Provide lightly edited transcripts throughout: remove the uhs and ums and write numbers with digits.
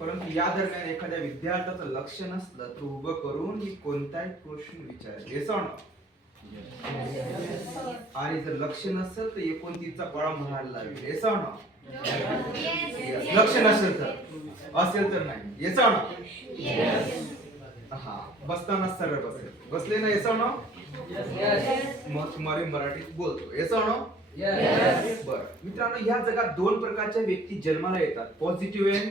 परंतु या दरम्यान एखाद्या विद्यार्थ्याचं लक्ष नसलं तर उभं करून मी कोणताही प्रश्न विचारेल. Yes or no? आणि जर लक्ष नसेल तर 29चा पाळा म्हणायला लागेल. Yes or no? लक्ष नसेल तर, असेल तर नाही. Yes or no? हा, बसताना सरळ बसेल. बसले ना? Yes or no? मग तुम्हाला मराठीत बोलतो. Yes or no? बरं मित्रांनो, या जगात दोन प्रकारच्या व्यक्ती जन्माला येतात, पॉझिटिव्ह अँड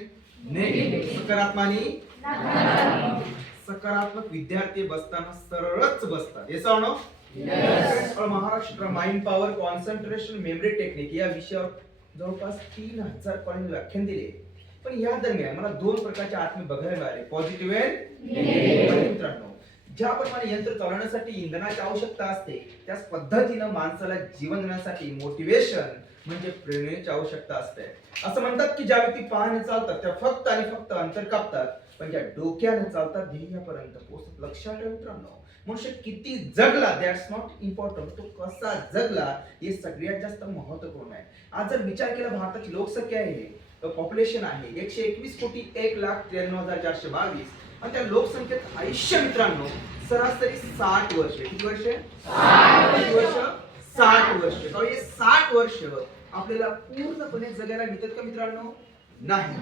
निगेटिव्ह. सकारात्मक आणि नकारात्मक. सकारात्मक विद्यार्थी बसताना सरळच बसतात. Yes or no? Maharashtra mind power concentration memory technique या विषयावर जवळपास 3000 कॉलेज व्याख्यान दिले. पण या दरम्यान मला दोन प्रकारचे आत्मे बघायला मिळाले, पॉझिटिव्ह अँड निगेटिव्ह. मित्रांनो, ज्याप्रमाणे यंत्र चालवण्यासाठी इंधनाची आवश्यकता असते, त्याच पद्धतीनं माणसाला जीवन देण्यासाठी मोटिवेशन म्हणजे प्रेरणेची आवश्यकता असते. असं म्हणतात की ज्या व्यक्ती पायाने चालतात त्या फक्त आणि फक्त अंतर कापतात, पण ज्या डोक्याने चालतात ध्येयापर्यंत पोहोचतात. लक्षात ठेवा मित्रांनो, मनुष्य किती जगला दॅट्स नॉट इम्पॉर्टंट, तो कसा जगला हे सगळ्यात जास्त महत्त्वपूर्ण आहे. आज जर विचार केला, भारताची लोकसंख्या आहे, पॉप्युलेशन आहे 121 कोटी 1,93,422 आणि त्या लोकसंख्येत आयुष्य मित्रांनो सरासरी 60 वर्ष. किती वर्ष? 60 वर्ष. 60 वर्ष. तर हे 60 वर्ष आपल्याला पूर्णपणे जगायला मिळतात का मित्रांनो? नाही.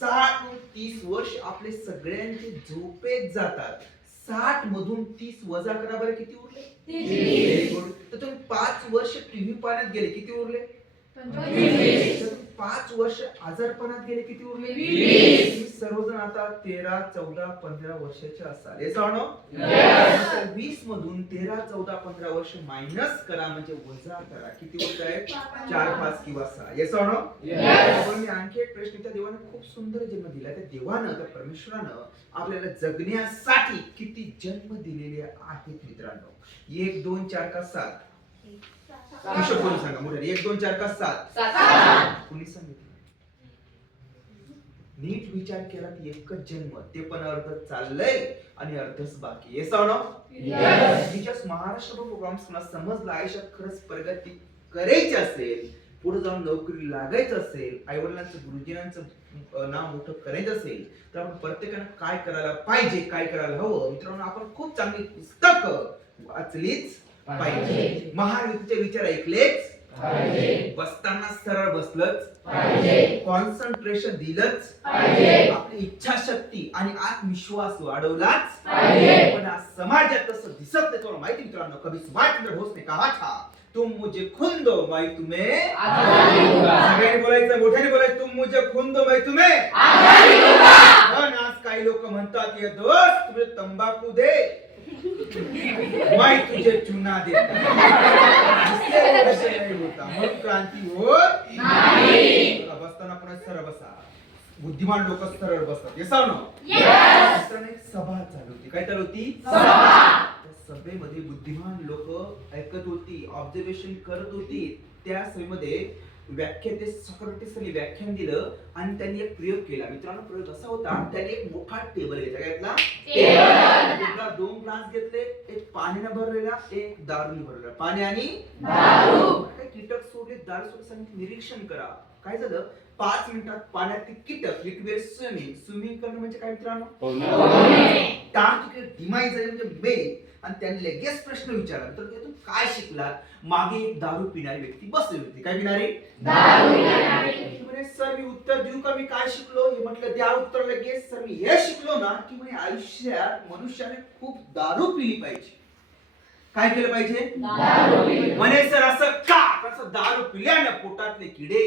60 ते 30 वर्ष आपले सगळ्यांचे झोपेत जातात. 60 मधून 30 वजा करा बरं, किती उरले? 30. तर तुम्ही 5 वर्ष टीव्ही पाहण्यात गेले, किती उरले? 25. 5 वर्ष आजारपणात गेले, किती उरले? 20. तुम्ही सर्वजण आता 13, 14, 15 वर्षाचे असाल. हे जाणो? 20 मधून 13, 14, 15 वर्ष मायनस करा म्हणजे वजा करा, किती होत आहे? 4, 5 किंवा 6. हे जाणो? पण मी आणखी एक प्रश्न, त्या देवाने खूप सुंदर जन्म दिला. त्या देवानं, त्या परमेश्वरानं आपल्याला जगण्यासाठी किती जन्म दिलेले आहेत मित्रांनो? 1, 2, 4 का 7? हिशोब करून सांगा मोठ्याने. 1, 2, 4 का 7? कुणी सांगितलं? नीट विचार केला की एकच जन्म, ते पण अर्ध चाललंय आणि अर्धच बाकी. Yes or no? Yes. Maharashtra प्रोग्राम्सना समजलं आयुष्यात खरंच प्रगती करायची असेल, पुढे जाऊन नोकरी लागायचं असेल, आई वडिलांचं गुरुजींचं नाव मोठं करायचं असेल, तर आपण प्रत्येकानं काय करायला पाहिजे, काय करायला हवं? मित्रांनो, आपण खूप चांगली पुस्तकं वाचलीच पाहिजे, महायुतीचे विचार ऐकलेच पाहिजे, बसताना सरळ बसलंच पाहिजे, कॉन्सन्ट्रेशन दिलंच पाहिजे, आपली इच्छाशक्ती आणि आत्मविश्वास वाढवलाच पाहिजे. पण आज समाजात तसं दिसत नाही. तुम्हाला माहिती मित्रांनो, कभी सुभाष होसने कहा था, तुम मुझे खून दो मैं तुम्हें आजादी दूंगा. सगळ्यांनी बोलायचं, मोठ्याने बोलायचं, तुम मुझे खून दो मैं तुम्हें आजादी दूंगा. पण आज काही लोक म्हणतात, ये दोस्त तुझे तंबाखू दे मैं तुझे चुना देता. मग क्रांती होत नाही. बसताना पण सरळ बसा. बुद्धिमान लोक सरळ बसतात. Yes or no? एक सभा चालू होती. काय चालू होती? सभा. सभेमध्ये बुद्धिमान लोक ऐकत होती, ऑब्झर्वेशन करत होती. त्या सभेमध्ये व्याख्याते सॉक्रेटिसने व्याख्यान दिलं आणि त्यांनी एक प्रयोग केला. मित्रांनो, प्रयोग असा होता, त्यांनी एक मोठा टेबल घेतला. घेतला टेबल. 2 ग्लास घेतले, एक पाण्याने भरलेला, एक दारूने भरलेला. पाणी आणि दारू. काही कीटक सोडले, दारू सोडले, सांगितलं निरीक्षण करा. काय झालं? 5 मिनिटात पाण्यात कीटक लिक्विड स्विमिंग करणं म्हणजे काय मित्रांनो? डिमाईज म्हणजे मेल. आणि त्यांनी लगेच प्रश्न विचारला, तर तुम्ही काय शिकलात? मागे एक दारू पिणारी व्यक्ती बसली होती. काय पिणारी? दारू पिणारी. म्हणे, सर मी उत्तर देऊ का? मी काय शिकलो? हे म्हटलं द्या उत्तर लगेच. सर मी हे शिकलो ना की म्हणे आयुष्यात मनुष्याने खूप दारू पिली पाहिजे. काय केलं पाहिजे? म्हणे सर असं का? कसं? दारू पिल्यानं पोटातले किडे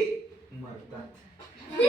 मरतात. हे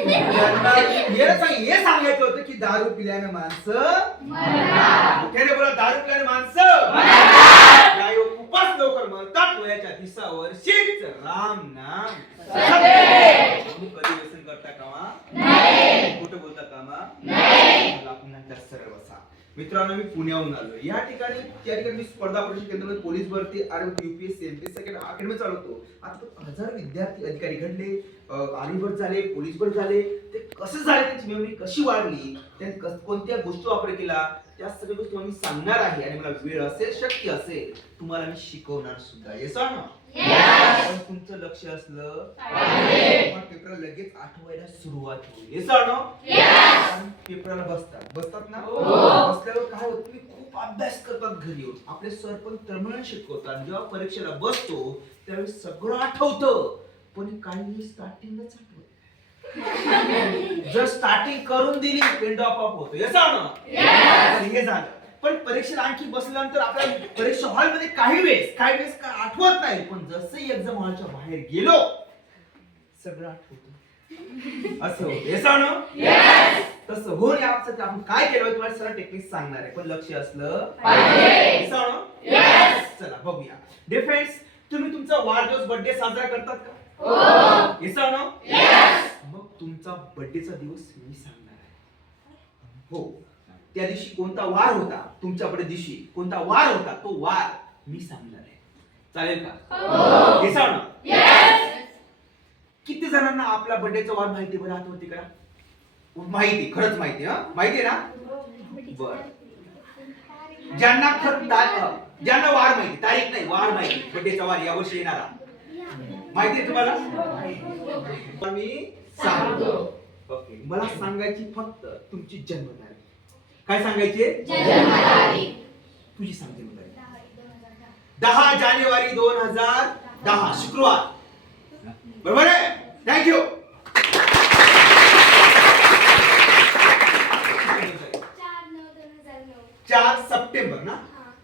सांगायचं होतं की दारू पिल्यानं माणसं मरतात. मोठ्याने बोला, दारू पिल्यानं माणसं मरतात. खूपच लवकर मरतात. वयाच्या 30 वर्षीच राम नाम कधी व्यसन करता कामा नाही, खोटं बोलता कामा नाही. पुन्हा सरळ बसा. मित्रांनो, मी पुण्याहून आलो. या ठिकाणी मी स्पर्धा परीक्षा केंद्रामध्ये पोलीस भरती आणि यूपीएससी एमपीएससी अकॅडमी चालवतो. आता 1000 विद्यार्थी अधिकारी घडले, आर्मी भरती झाले, पोलीस भरती झाले. ते कसे झाले, त्यांची मेमरी कशी वाढली, त्यांनी कोणत्या गोष्टी वापर केला, त्या सगळ्या गोष्टी मी सांगणार आहे. आणि मला वेळ असेल, शक्य असेल, तुम्हाला मी शिकवणार सुद्धा. Yes or no? पण तुमचं लक्ष असलं पेपर लगेच आठवायला सुरुवात होईल. Yes or no? पेपराला बसतात ना? बसल्यावर काय होतं, तुम्ही खूप अभ्यास करतात घरी येऊन, आपले सर पण तळमळून शिकवतात, जेव्हा परीक्षेला बसतो त्यावेळी सगळं आठवतं, पण काही स्टार्टिंगच आठवत. जर स्टार्टिंग करून दिली पेन ड्रॉप ऑफ होतो, हे झालं. पण परीक्षेला आणखी बसल्यानंतर आपल्या परीक्षा हॉलमध्ये काही वेळेस काय आठवत नाही, पण जसं एक्झाम हॉलच्या बाहेर गेलो सगळं आठवतं. असं होतं, तसं होऊन यासाठी आपण काय केलं तुम्हाला सरळ टेक्निक सांगणार आहे, पण लक्ष असलं पाहिजे. चला बघूया. डिअर फ्रेंड्स, तुम्ही तुमचा वाढदिवस बर्थडे साजरा करतात का? मग तुमचा बर्थडेचा दिवस मी सांगणार आहे. हो, त्या दिवशी कोणता वार होता, तुमच्या बर्थडे दिवशी कोणता वार होता, तो वार मी सांगणार आहे. चालेल का? किती जणांना आपला बर्थडेचा वार माहिती बरं? हात वरती करा. माहिती, खरंच माहिती. माहिती ना? बर. ज्यांना वार माहिती, तारीख नाही, वार माहिती, बर्थडेचा वार यावर्षी येणारा माहिती आहे तुम्हाला? मी सांगतो. ओके, मला सांगायची फक्त तुमची जन्मतारीख. काय सांगायची? जन्मतारीख. तुझी सांग जन्मतारीख. 10 जानेवारी 2010 शुक्रवार. बरोबर आहे? थँक्यू. 4 सप्टेंबर ना?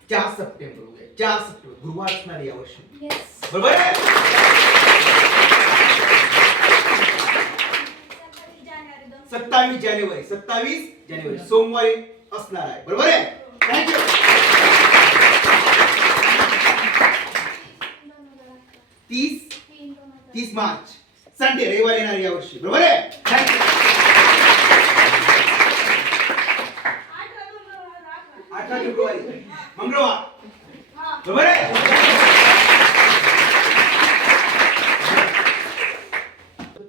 4 सप्टेंबर 4 सप्टेंबर गुरुवार असणार या वर्षी. बरोबर आहे? 27 जानेवारी सोमवारी असणार आहे. बरोबर आहे? थँक्यू. 30 मार्च संडे, रविवारी येणार या वर्षी. बरोबर आहे? थँक्यू. 18 फेब्रुवारी मंगळवार. बरोबर आहे?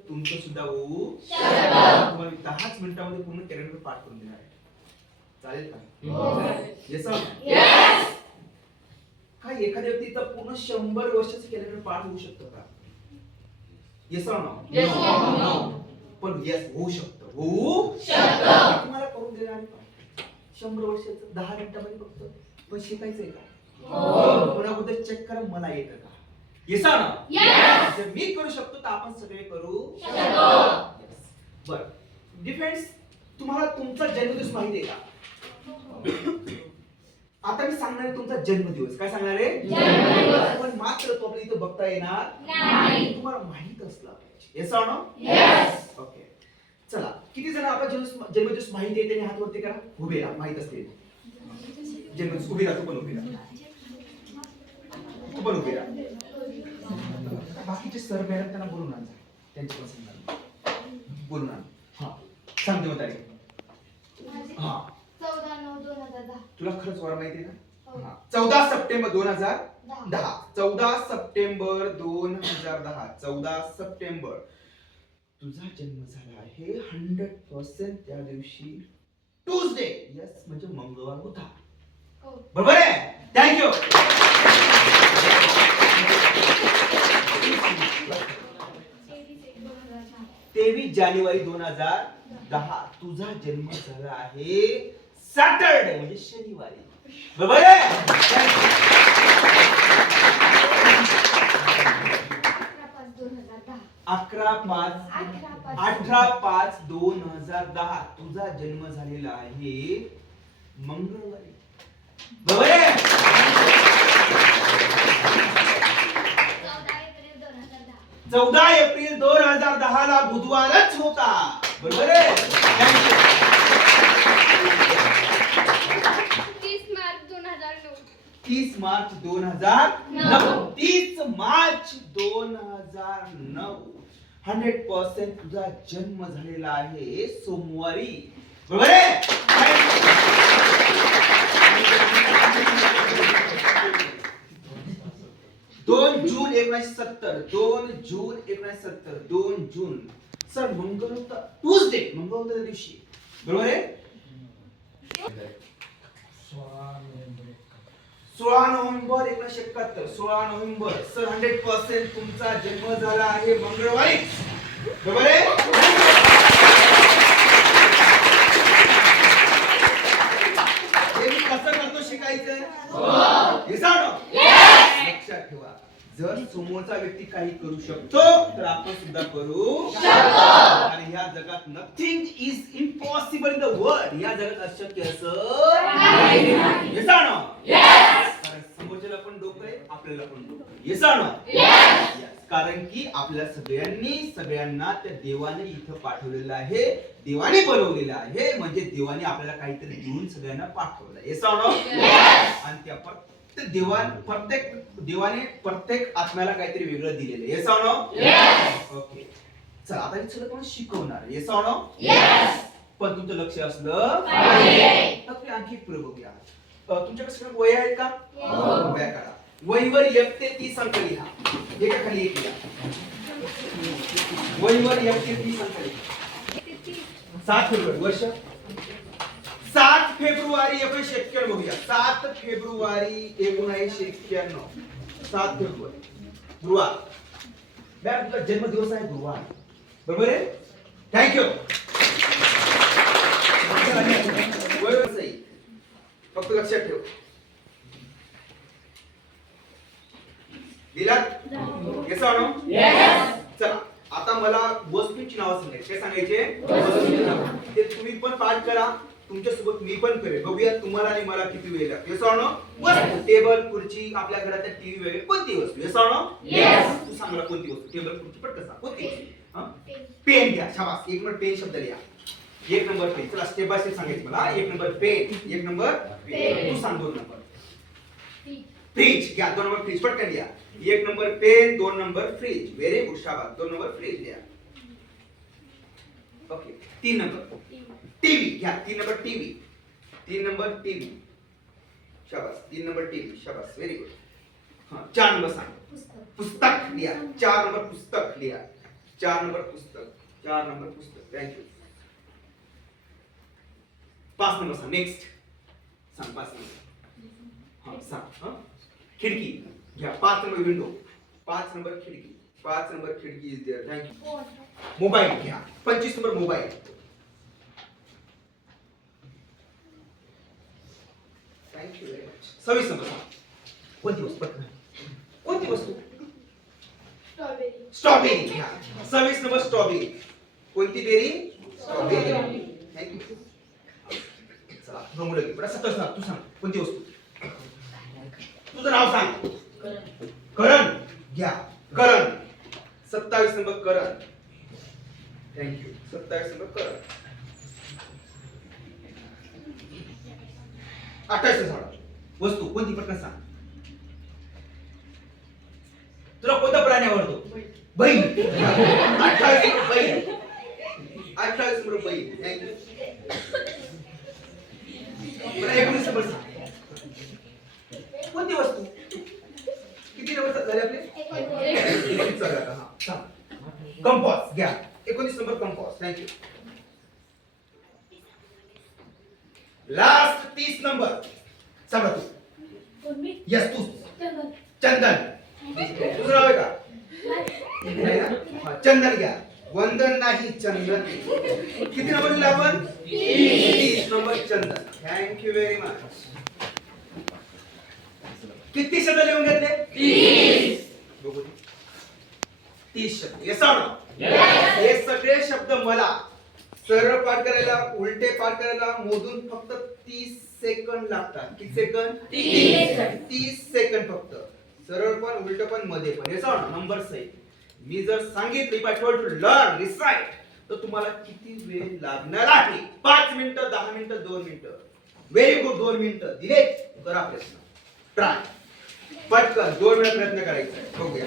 तुमचं सुद्धा होऊ तुम्हाला 10 मिनिटांमध्ये पूर्ण कॅलेंडर पाठ करून देणार आहे. चालेल का? काय एखाद्या व्यक्तीचं पूर्ण 100 वर्षाचं कॅलेंडर पाठ होऊ शकतं का? Yes or no? पण येस, होऊ शकतं. तुम्हाला करून देणार आहे 100 वर्षाचं 10 मिनिटांमध्ये फक्त. पण शिकायचंय का? कोणाबद्दल चेक करा, मला येतं का? Yes or no? जर मी करू शकतो तर आपण सगळे करू शकतो. बरं, डिफेंस, तुम्हाला तुमचा जन्मदिवस माहिती आहे का? आता मी सांगणार आहे तुमचा जन्मदिवस. काय सांगणार आहे? जन्मदिवस. पण मात्र तो आपल्याला इथं बघता येणार नाही. तुम्हाला माहित असला पाहिजे. Yes or no? ओके, चला. किती जण आपला जन्मदिवस माहिती आहे? त्यांनी हात वरती करा. उभे राहा, माहित असते जन्मदिवस. उभी राहा, तू पण उभी राहा. तू पण उभी राहा. बाकीचे सर मॅडम त्यांना बोलून आणा, त्यांची पण सांगा, बोलून आणा. हा, सांग देऊ तारीख. हा, 14/9/2010. तुला खरंच वार माहिती आहे ना? हा, 14 सप्टेंबर 2010. 14 सप्टेंबर 2010. 14 सप्टेंबर तुझा जन्म झाला आहे. 100% त्या दिवशी ट्यूसडे, यस, म्हणजे मंगळवार होता. बरोबर आहे? थँक्यू. 23 जानेवारी 2010 तुझा जन्म झाला आहे सॅटरडे, म्हणजे शनिवारी. बरोबर आहे? 18/5/2010 तुझा जन्म झालेला आहे मंगळवारी. बरोबर आहे? 14 एप्रिल 2010 ला बुधवारच होता. बरोबर आहे? 30 मार्च 2009. 30 मार्च 2009. 30 मार्च 2009 100% तुझा जन्म झालेला आहे सोमवारी. बरोबर आहे? 2 जून 1970. 2 जून 1970. 2 जून सर मंगळ होता, ट्यूसडे, मंगळ होता त्या दिवशी. बरोबर आहे? 16 नोव्हेंबर 1971. 16 नोव्हेंबर सर 100% तुमचा जन्म झाला आहे मंगळवारी. बरोबर आहे? समोरचा व्यक्ती काही करू शकतो तर आपण सुद्धा करू शकतो. आणि ह्या जगात nothing is impossible in the world. या जगात अशक्य असं नाही. Yes or no? कारण समोरच्याला पण डोकं आहे, आपल्याला पण डोकं आहे. Yes or no? Yes. कारण की आपल्या सगळ्यांना त्या देवाने इथं पाठवलेलं आहे, देवाने बनवलेलं आहे. म्हणजे देवाने आपल्याला काहीतरी देऊन सगळ्यांना पाठवलं. Yes or no? आणि त्या देवाने प्रत्येक आत्म्याला काहीतरी वेगळं दिलेलं आहे. Yes or no? ओके. चला आता हे सगळं कोण शिकवणार? Yes or no? पण तुमचं लक्ष असलं पाहिजे. तर आणखी एक प्रयोग बघूया. तुमच्याकडे सगळं वही आहेत का? वह्या काढा. वहीवर 1 ते 30 अंक लिहा. एका खाली एक लिहा. वहीवर 1 ते 30 अंक लिहा. 7 फेब्रुवारी वर्ष 7 फेब्रुवारी 1991 बघूया. 7 फेब्रुवारी 1991. 7 फेब्रुवारी गुरुवार. मॅम तुझा जन्मदिवस आहे गुरुवार. बरोबर आहे? थँक्यू. सही. फक्त लक्षात ठेव. दिलात? Yes or no? चला आता मला वस्तूंची नावं सांगायची. काय सांगायचे? ते तुम्ही पण पाठ करा. तुमच्या सोबत मी पण करेन. बघूया तुम्हाला आणि मला किती वेळ लागतो. Yes or no? वस्तू टेबल खुर्ची आपल्या घरात टीव्ही वगैरे कोणती वस्तू? Yes or no? तू सांग मला कोणती वस्तू? टेबल खुर्ची पटकन सांग. कोणती वस्तू? पेन घ्या. शाबास. 1 नंबर पेन शब्द लिहा. 1 नंबर पेन. चला स्टेप बाय स्टेप सांगायचं मला. 1 नंबर पेन. 1 number pen. तू सांग 2 नंबर. फ्रीज घ्या. 2 नंबर फ्रीज पटकन लिहा. 1 number pen. 2 number fridge. Very good. शाबास. 2 नंबर फ्रीज लिहा. ओके. 3 नंबर टीव्ही घ्या. 3 नंबर टीव्ही. 3 number TV. शाबास. 3 नंबर टीव्ही. शाबास. Very good. हां 4 नंबर सांग. पुस्तक लिहा. 4 नंबर पुस्तक लिहा. 4 नंबर पुस्तक. 4 नंबर पुस्तक. थँक्यू. 5 नंबर सांग. नेक्स्ट सांग 5 नंबर. हां सांग. खिडकी घ्या. 5 नंबर विंडो. 5 नंबर खिडकी. 5 नंबर खिडकी इज देयर. थँक्यू. मोबाईल घ्या. 25 number mobile. Thank you very much. 26 number कोणती वस्तू? कोणती वस्तू? स्ट्रॉबेरी घ्या. 26 नंबर स्ट्रॉबेरी. कोणती बेरी? स्ट्रॉबेरी. थँक्यू. चला मुलं घे. 27 नाव तू सांग. कोणती वस्तू? तुझं नाव सांग. करण घ्या. करण. 27 नंबर करण. थँक्यू. 27 नंबर करण. 28 नंबर वस्तू कोणती पटकन सांग. तुला कोणता प्राणी आवडतो? बैल. 28 नंबर बैल. 28 नंबर बैल. थँक्यू. मला 19 नंबर सांग. कोणती वस्तू? किती नंबर झाले आपले? 19 झाले आता. हां सांग. कंपास घ्या. 19 number compass. Thank you. Last 30 number सांगा तू. यस तू. चंदन. तुझं नाव आहे का? नाही ना? चंदन घ्या. वंदन नाही चंदन. किती नंबर लिहिला आपण? 30 number Chandan. Thank you very much. किती शब्द लिहून घेतले? 30. बघू 30 शब्द. Yes or no? हे सगळे शब्द मला सरळ पाठ करायला, उलटे पाठ करायला मोजून फक्त 30 सेकंद लागतात. किती सेकंद? 30 सेकंद फक्त. सरळ पण उलट पण मध्ये पण. Yes or no? नंबर सहित. मी जर सांगितलं if I told to learn recite तर तुम्हाला किती वेळ लागणार आहे? 5 मिनिटं, 10 मिनिटं, 2 मिनिटं. Very good. 2 मिनिटं दिले. करा प्रयत्न. ट्राय. पटकन 2 मिनिट प्रयत्न करायचा आहे. बघूया.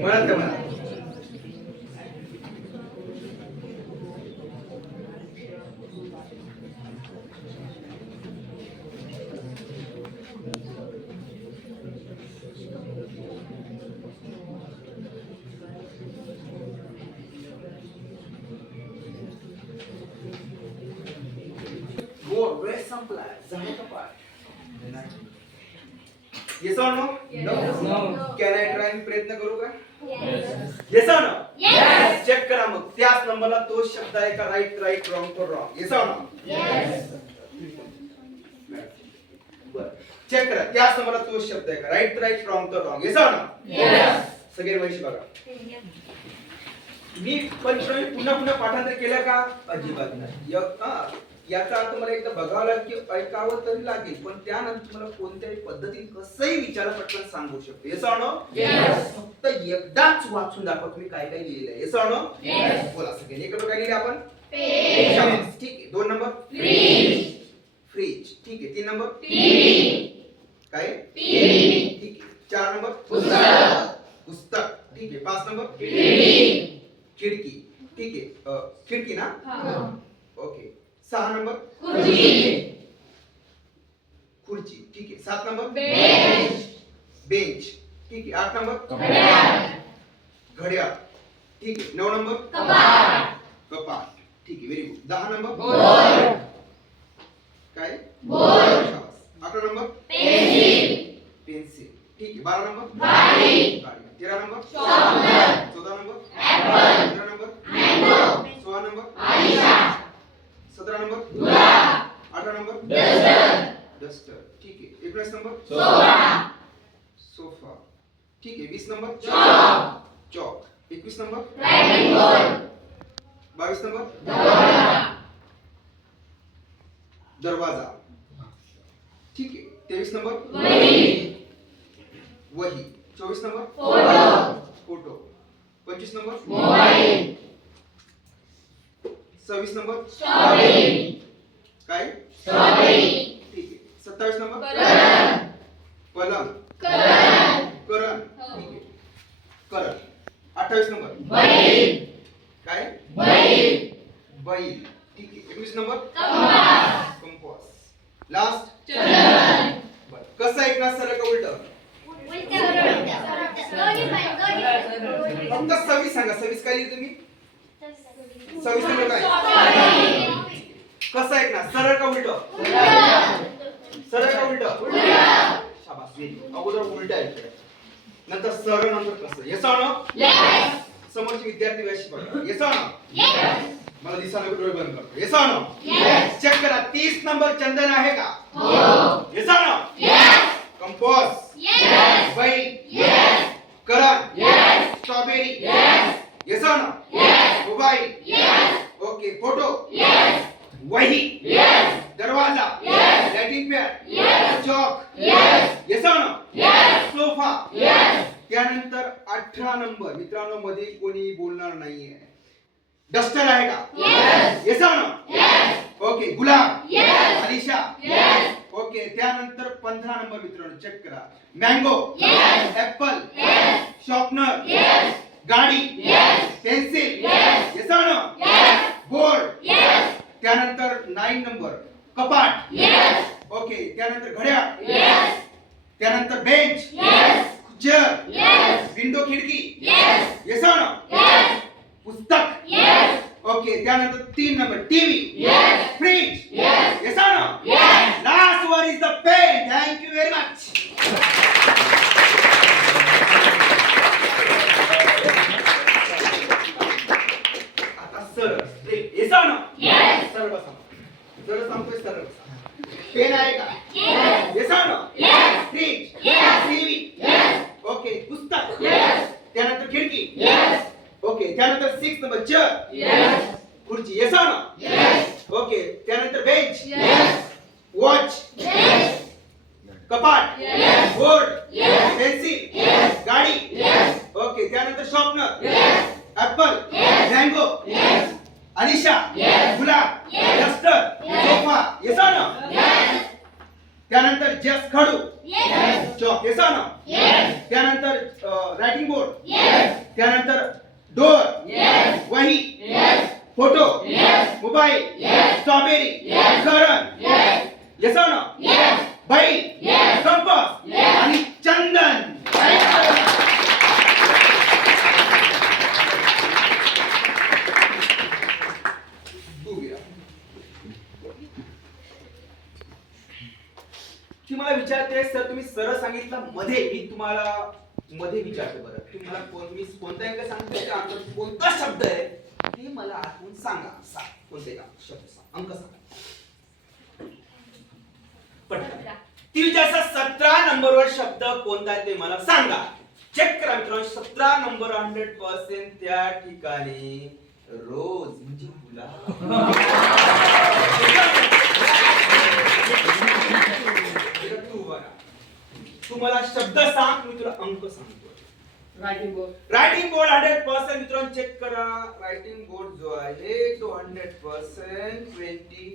म्हणा. वेळ संपला. झालं का पाठ? Yes or no? No. Can I try? मी प्रयत्न करू का? Yes. Yes or no? Yes. Check करा मग त्याच नंबरला तो शब्द आहे का? Right right wrong for wrong. Yes or no? Yes. बरं चेक करा त्याच नंबरला तो शब्द आहे का? राईट राईट रॉंग तर wrong. Yes or no? Yes. सगळे वैशी बघा. मी पण पुन्हा पुन्हा पाठांतर केलं का? अजिबात नाही. याचा अर्थ मला एकदा बघावं लागेल की ऐकावं तरी लागेल, पण त्यानंतर मला कोणत्याही पद्धतीने कसंही विचार पटकन सांगू शकतो. Yes or no? Yes. फक्त एकदाच वाचून दाखवा तुम्ही काय काय लिहिलेलं आहे. Yes or no? Yes. बोला सगळे. इकडे काय लिहिले आपण? Page. शाबास. ठीक आहे. 2 नंबर Fridge. फ्रीज. ठीक आहे. 3 नंबर TV. काय? TV. ठीक आहे. 4 नंबर पुस्तक. पुस्तक. ठीक आहे. 5 नंबर खिडकी. खिडकी. ठीक आहे. खिडकी ना? हाँ. ओके. 6 नंबर खुर्ची. खुर्ची. ठीक आहे. 7 नंबर बेंच. बेंच. ठीक आहे. 8 नंबर घड्याळ. घड्याळ. ठीक आहे. 9 नंबर कपाट. कपाट. ठीक आहे. Very good. 10 number board. काय? बोर्ड. शाबास. 11 नंबर पेन्सिल. पेन्सिल. ठीक आहे. 12 नंबर गाडी. गाडी. 13 number sharpener. 14 number apple. 15 number mango. 16 number आरिसा. 17 नंबर गुलाब. 18 नंबर डस्टर. डस्टर. ठीक आहे. 19 नंबर सोफा. सोफा. ठीक आहे. 20 number chalk. Chalk. 21 number writing board. 22 number दरवाजा. दरवाजा. ठीक आहे. 23 नंबर वही. वही. 24 number photo. Photo. 25 number mobile. 26 number strawberry. काय? स्ट्रॉबेरी. ठीक आहे. 27 नंबर करण. पलंग. करण. करण. ठीक आहे. करण. 28 नंबर बैल. काय? बैल. बैल. ठीक आहे. 29 नंबर कंपास. कंपास. लास्ट चलन. बरं. कसं ऐकणार सरळ का उलट? फक्त 26 सांगा. 26 काय लिहिलं तुम्ही? 26 नंबर काय? कसं ऐकणार? सरळ का उलट? सरळ का उलट? शाबास. Very good. अगोदर उलट ऐकलं, नंतर सरळ, नंतर कसं. Yes or no? समोरचे विद्यार्थी व्याशी बघा. Yes or no? मला दिसायला डोळे बंद करतो. Yes or no? चेक करा. 30 नंबर चंदन आहे का? Yes or no? कंपोस्ट. बैल. Karan. Strawberry. Yes or no? Mobile. Okay. Photo. वही. दरवाजा. Lighting pad. Chalk. Yes or no? Sofa. त्यानंतर 18 नंबर मित्रांनो मध्ये कोणी बोलणार नाहीये. डस्टर आहे का? Yes or no? ओके. गुलाब. अलिशा. ओके. त्यानंतर 15 नंबर मित्रांनो चेक करा. मँगो. ऍपल. शॉपनर. गाडी. Pencil. Yes or no? Board. त्यानंतर 9 नंबर कपाट. ओके. त्यानंतर घड्याळ. त्यानंतर बेंच. चेअर. विंडो. खिडकी. Yes or no? पुस्तक. ओके. त्यानंतर 3 number TV. Fridge. Yes or no? Last one is the pen. Thank you very much. आता सर येस ऑर नो? सरळ बसा. सरळ सांगतोय सरळ बसा. पेन आहे का? Yes or no? Fridge. TV. Okay. पुस्तक. त्यानंतर खिडकी. ओके. त्यानंतर 6 नंबर चेअर. खुर्ची. Yes or no? ओके. त्यानंतर बेंच. वॉच. कपाट. बोर्ड. पेन्सिल. गाडी. ओके. त्यानंतर शॉपनर. ऍपल. मँगो. अलिशा. गुलाब. Duster. Sofa. Yes or no? त्यानंतर जस खडू. चॉक. Yes or no? त्यानंतर रायटिंग बोर्ड. त्यानंतर डोर. वही. Photo. Mobile. Strawberry. Karan. Yes or no? बैल. कंपास. आणि चंदन. बघूया. ती मला विचारते सर तुम्ही सरळ सांगितलं मध्ये, मी तुम्हाला मध्ये विचारतो बरं तुम्हाला मी कोणता अंक सांगतोय का कोणता शब्द आहे ते मला आठवून सांगा. कोणते का शब्द सांग, अंक सांगा पटकन. ती विचारसा 17 नंबरवर शब्द कोणता आहे ते मला सांगा. चेक करा मित्रांनो, 17 नंबर 100% त्या ठिकाणी रोज म्हणजे गुलाब. तू मला शब्द सांग, मी तुला अंक सांगतो. रायटिंग बोर्ड 100% मित्रांनो चेक करा. रायटिंग बोर्ड जो आहे तो 100% 21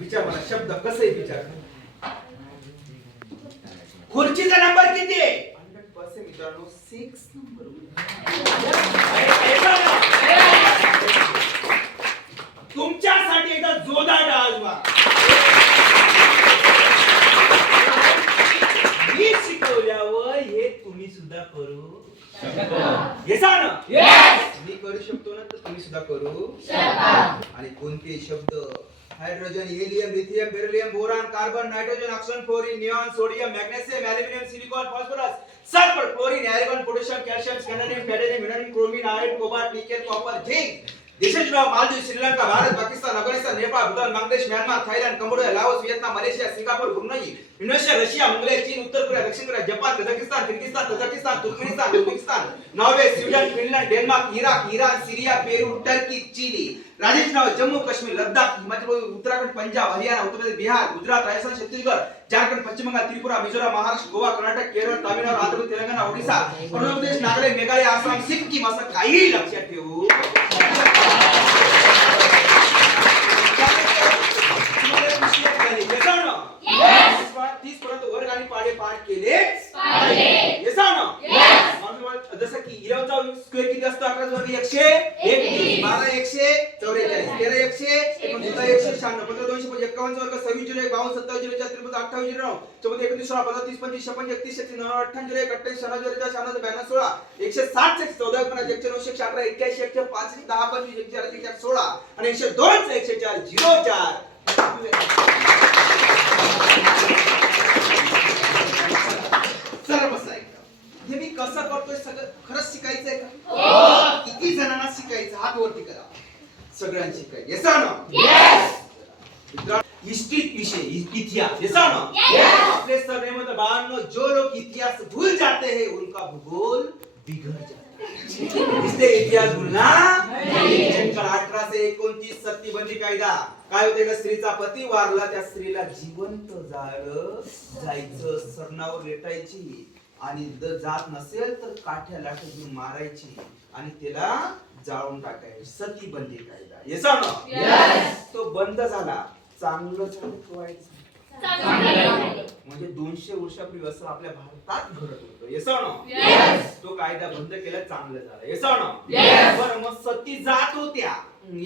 विचार मला शब्द कसं आहे विचार. खुर्चीचा नंबर किती आहे? 100% मित्रांनो 6 नंबर. तुमच्यासाठी एकदा जोरदार टाळ्या वाजवा. मी शिकवल्यावर हे तुम्ही सुद्धा करू शकता. मी करू शकतो ना, तर तुम्ही सुद्धा करू शकता. आणि कोणते शब्द? Hydrogen, helium, lithium, beryllium, boron, carbon, nitrogen, oxygen, fluorine, neon, sodium, magnesium, aluminium, silicon, phosphorus, sulphur, chlorine, argon, potassium, calcium, scandium, platinum, uranium, chromium, iron, cobalt, nickel, copper, zinc. देशांची नाव Maldives, Sri Lanka, Bharat, Pakistan, Afghanistan, Nepal, Bhutan, Bangladesh, Myanmar, Thailand, Cambodia, Laos, Vietnam, Malaysia, Singapore, Brunei, Indonesia, Russia, Mongolia, चीन, उत्तर Korea, दक्षिण Korea, Japan, Kazakhstan, Kyrgyzstan, Tajikistan, Turkmenistan, Uzbekistan, Norway, Sweden, Finland, Denmark, Iraq, Iran, Syria, पेरू, Turkey, chilli. राज्याची नाव जम्मू काश्मीर, लडाख, हिमाचल प्रदेश, उत्तराखंड, पंजाब, हरियाणा, उत्तर प्रदेश, बिहार, गुजरात, राजस्थान, छत्तीसगड, झारखंड, पश्चिम बंगाल, त्रिपुरा, मिझोराम, महाराष्ट्र, गोवा, कर्नाटक, केरळ, तामिळनाडू, आंध्र प्रदेश, तेलंगणा, ओडिशा, अरुणाचल प्रदेश, नागालँड, मेघालय, आसाम, सिक्कीम असं काही लक्षात ठेवू. तीस पर्यंत वर्ग आणि पाढे पाठ केले जसं की 11 स्क्वेअर किती असतो? 11 वर्ग 121, 12 144, 13 100, 196, 15 251 वर्ग 26 0 52 27 0 53 28 0 9 29 16 15 30 25 56 31 36 59 28 0 28 96 96 96 160 14 15 109 118 81 105 10 25 104 16 आणि 102 104 चला बसा एकदा. हे मी कसं करतोय सगळं खरंच शिकायचंय का? किती जणांना शिकायचं? हात वरती करा. सगळ्यांना शिकायचं. Yes or no? हिस्ट्री विषय इतिहास. Yes or no? आपले सरनेम होतं बाळांनो, जो लोग इतिहास भूल जाते हैं उनका भूगोल बिगड़ जाता है. इसलिए इतिहास भूलना नहीं. 1829 सतीबंदी कायदा काय होते का? स्त्रीचा पती वारला, त्या स्त्रीला जिवंत जायचं, सरणावर लेटायची आणि जर जात नसेल तर काठ्या लाठी घेऊन मारायची आणि त्याला जाळून टाकायची. सतीबंदी कायदा. Yes or no? तो बंद झाला. चांगलं झालं वाईट झालं? म्हणजे 200 वर्षापूर्वी असं आपल्या भारतात घडत होतं. Yes or no? तो कायदा बंद केला, चांगलं झालं. Yes or no? बरं, मग सती जात होत्या,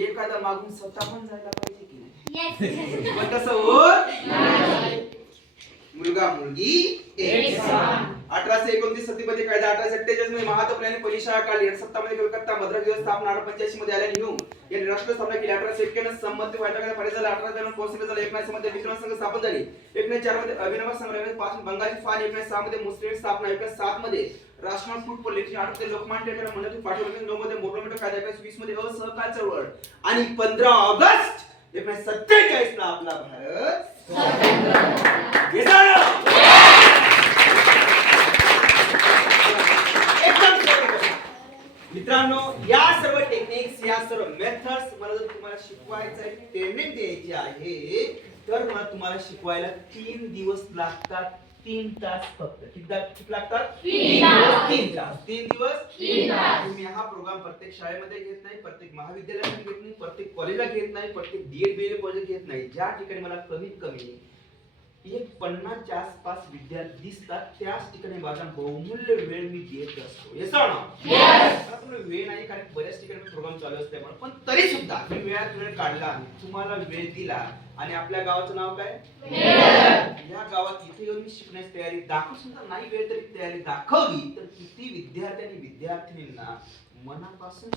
एखादा मागून स्वतः पण जायला पाहिजे की नाही? पण कसं होत? मुलगा मुलगी एक समान. 1829 सतीबंदी कायदा. 1848 मध्ये महात्मा फुले यांनी पहिली शाळा काढली. 1870 मध्ये कलकत्ता मद्रास दिवस स्थापना. 1885 मध्ये आल्या न्यू यांनी राष्ट्र स्थापना केली. 1891 संमती फायदा कायदा पारित झाला. 1892 कौन्सिल झाला. 1900 मध्ये विक्रम संघ स्थापन झाली. 1904 मध्ये अभिनव संघ. 1905 बंगाली फान. 1906 मध्ये मुस्लिम स्थापना. 1907 मध्ये राष्ट्रीय फूड पॉलिसी. 8 मध्ये लोकमान्य टिळक मंडळ पाठवले. 9 मध्ये मोर्चा कायदा. 1920 मध्ये असहकार चळवळ आणि 15 ऑगस्ट 1947 ला आपला भारत मित्रांनो, या सर्व टेक्निक्स, या सर्व मेथड्स मला जर तुम्हाला शिकवायचं आहे, ट्रेनिंग द्यायची आहे, तर मला तुम्हाला शिकवायला 3 दिवस लागतात. 3 तास फक्त. किती लागतात? 3 तास. 3 दिवस 3 तास. तुम्ही हा प्रोग्राम प्रत्येक शाळेमध्ये घेत नाही, प्रत्येक महाविद्यालयात घेत नाही, प्रत्येक कॉलेजला घेत नाही, प्रत्येक डीएड बीएड कॉलेज घेत नाही. ज्या ठिकाणी मला कमीत कमी 50 च्या आसपास विद्यार्थी दिसतात, त्याच ठिकाणी माझा बहुमूल्य वेळ मी देत असतो. Yes or no? मला वेळ नाही, कारण बऱ्याच ठिकाणी प्रोग्राम चालू असते, पण तरी सुद्धा मी वेळात वेळ काढला, तुम्हाला वेळ दिला. आणि आपल्या गावाचं नाव काय? या गावात इथे येऊन मी शिकण्याची तयारी दाखवू सुद्धा नाही, वेळ तरी तयारी दाखवली, तर किती विद्यार्थ्यांनी विद्यार्थिनींना मनापासून